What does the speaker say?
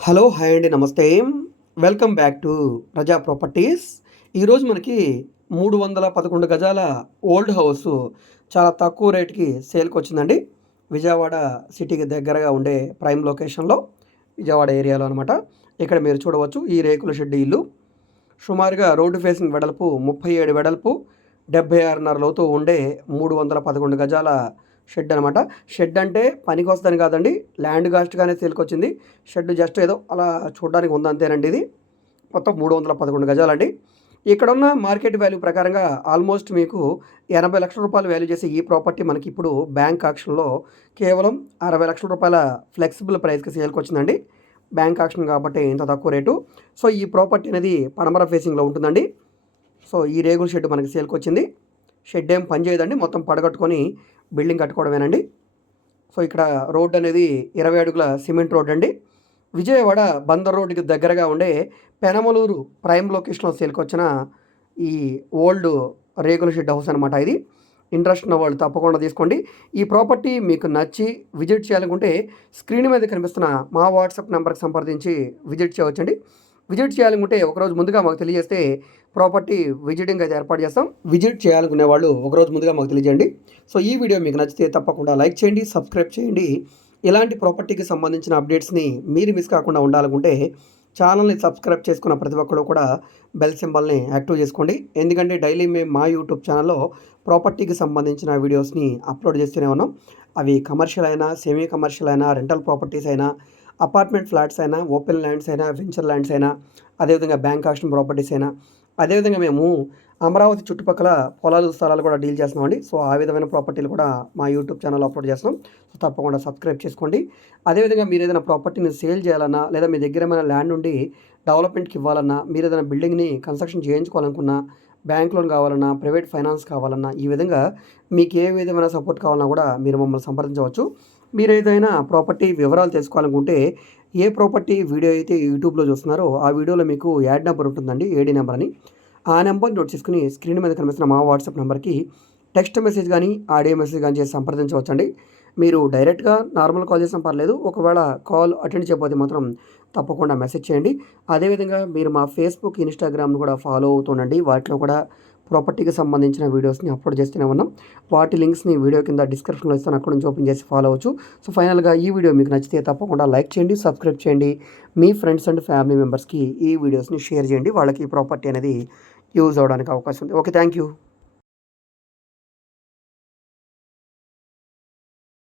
Hello hi అండి నమస్తే. Welcome back to Praja properties. ఈరోజు మనకి మూడు వందల పదకొండు గజాల ఓల్డ్ హౌస్ చాలా తక్కువ రేట్కి సేల్కి వచ్చిందండి. విజయవాడ సిటీకి దగ్గరగా ఉండే ప్రైమ్ లొకేషన్లో విజయవాడ ఏరియాలో అనమాట ఇక్కడ మీరు చూడవచ్చు ఈ రేకుల షెడ్ ఇల్లు. సుమారుగా రోడ్డు ఫేసింగ్ వెడల్పు ముప్పై ఏడు వెడల్పు డెబ్బై ఆరున్నర లోతు ఉండే మూడు వందల పదకొండు గజాల షెడ్ అనమాట షెడ్ అంటే పనికి వస్తుందని కాదండి ల్యాండ్ కాస్ట్గానే సేల్కొచ్చింది. షెడ్ జస్ట్ ఏదో అలా చూడడానికి ఉంది అంతేనండి ఇది. మొత్తం మూడు వందల పదకొండు గజాలండి. ఇక్కడ ఉన్న మార్కెట్ వాల్యూ ప్రకారంగా ఆల్మోస్ట్ మీకు ఎనభై లక్షల రూపాయలు వాల్యూ చేసే ఈ ప్రాపర్టీ మనకి ఇప్పుడు బ్యాంక్ ఆక్షన్లో కేవలం అరవై లక్షల రూపాయల ఫ్లెక్సిబుల్ ప్రైస్కి సేల్కి వచ్చిందండి బ్యాంక్ ఆక్షన్ కాబట్టి ఇంత తక్కువ రేటు. సో ఈ ప్రాపర్టీ అనేది పడమర ఫేసింగ్లో ఉంటుందండి. సో ఈ రేగుల షెడ్ మనకి సేల్కి వచ్చింది షెడ్ ఏం పని చేయదండి. మొత్తం పడగట్టుకొని బిల్డింగ్ కట్టుకోవడమేనండి. సో ఇక్కడ రోడ్ అనేది ఇరవై అడుగుల సిమెంట్ రోడ్ అండి. విజయవాడ బందర్ రోడ్డుకి దగ్గరగా ఉండే పెనమలూరు ప్రైమ్ లొకేషన్లో సేల్కొచ్చిన ఈ ఓల్డ్ రేకుల షెడ్ హౌస్ అనమాట ఇది. ఇంట్రెస్ట్ ఉన్న వాళ్ళు తప్పకుండా తీసుకోండి. ఈ ప్రాపర్టీ మీకు నచ్చి విజిట్ చేయాలనుకుంటే స్క్రీన్ మీద కనిపిస్తున్న మా వాట్సాప్ నెంబర్కి సంప్రదించి విజిట్ చేయవచ్చండి. విజిట్ చేయాలనుకుంటే ఒకరోజు ముందుగా మాకు తెలియజేస్తే ప్రాపర్టీ విజిటింగ్ అయితే ఏర్పాటు చేస్తాం. విజిట్ చేయాలనుకునే వాళ్ళు ఒకరోజు ముందుగా మాకు తెలియజేయండి. సో ఈ వీడియో మీకు నచ్చితే తప్పకుండా లైక్ చేయండి సబ్స్క్రైబ్ చేయండి. ఇలాంటి ప్రాపర్టీకి సంబంధించిన అప్డేట్స్ని మీరు మిస్ కాకుండా ఉండాలనుకుంటే ఛానల్ని సబ్స్క్రైబ్ చేసుకున్న ప్రతి ఒక్కరు కూడా బెల్ సింబల్ని యాక్టివ్ చేసుకోండి. ఎందుకంటే డైలీ మేము మా యూట్యూబ్ ఛానల్లో ప్రాపర్టీకి సంబంధించిన వీడియోస్ని అప్లోడ్ చేస్తూనే ఉన్నాం. అవి కమర్షియల్ అయినా సెమీ కమర్షియల్ అయినా రెంటల్ ప్రాపర్టీస్ అయినా అపార్ట్మెంట్ ఫ్లాట్స్ అయినా ఓపెన్ ల్యాండ్స్ అయినా వెంచర్ ల్యాండ్స్ అయినా అదేవిధంగా బ్యాంక్ ఆక్షన్ ప్రాపర్టీస్ అయినా అదేవిధంగా మేము అమరావతి చుట్టుపక్కల పొలాలు స్థలాలు కూడా డీల్ చేస్తున్నామండి. సో ఆ విధమైన ప్రాపర్టీలు కూడా మా యూట్యూబ్ ఛానల్ అప్లోడ్ చేస్తున్నాం. సో తప్పకుండా సబ్స్క్రైబ్ చేసుకోండి. అదేవిధంగా మీరు ఏదైనా ప్రాపర్టీని సేల్ చేయాలన్నా లేదా మీ దగ్గర ఏమైనా ల్యాండ్ ఉండి డెవలప్మెంట్కి ఇవ్వాలన్నా మీరు ఏదైనా బిల్డింగ్ని కన్స్ట్రక్షన్ చేయించుకోవాలనుకున్నా బ్యాంక్ లోన్ కావాలన్నా ప్రైవేట్ ఫైనాన్స్ కావాలన్నా ఈ విధంగా మీకు ఏ విధమైన సపోర్ట్ కావాలన్నా కూడా మీరు మమ్మల్ని సంప్రదించవచ్చు. మీరు ఏదైనా ప్రాపర్టీ వివరాలు తెలుసుకోవాలనుకుంటే ఏ ప్రాపర్టీ వీడియో అయితే యూట్యూబ్లో చూస్తున్నారో ఆ వీడియోలో మీకు యాడ్ నెంబర్ ఉంటుందండి ఏడీ నెంబర్ అని. ఆ నెంబర్ నోట్ చేసుకుని స్క్రీన్ మీద కనిపిస్తున్న మా వాట్సాప్ నెంబర్కి టెక్స్ట్ మెసేజ్ కానీ ఆడియో మెసేజ్ కానీ చేసి సంప్రదించవచ్చండి. మీరు డైరెక్ట్గా నార్మల్ కాల్ చేసిన పర్లేదు ఒకవేళ కాల్ అటెండ్ చేయకపోతే మాత్రం తప్పకుండా మెసేజ్ చేయండి. అదేవిధంగా మీరు మా ఫేస్బుక్ ఇన్స్టాగ్రామ్ను కూడా ఫాలో అవుతుండండి. వాటిలో కూడా ప్రాపర్టీకి సంబంధించిన వీడియోస్ని అప్లోడ్ చేస్తూనే ఉన్నాం. వాటి లింక్స్ని వీడియో కింద డిస్క్రిప్షన్లో ఇస్తాను. అక్కడ నుంచి ఓపెన్ చేసి ఫాలో అవ్వచ్చు. సో ఫైనల్గా ఈ వీడియో మీకు నచ్చితే తప్పకుండా లైక్ చేయండి సబ్స్క్రైబ్ చేయండి. మీ ఫ్రెండ్స్ అండ్ ఫ్యామిలీ మెంబర్స్కి ఈ వీడియోస్ని షేర్ చేయండి. వాళ్ళకి ఈ ప్రాపర్టీ అనేది యూజ్ అవడానికి అవకాశం ఉంది. Okay thank you.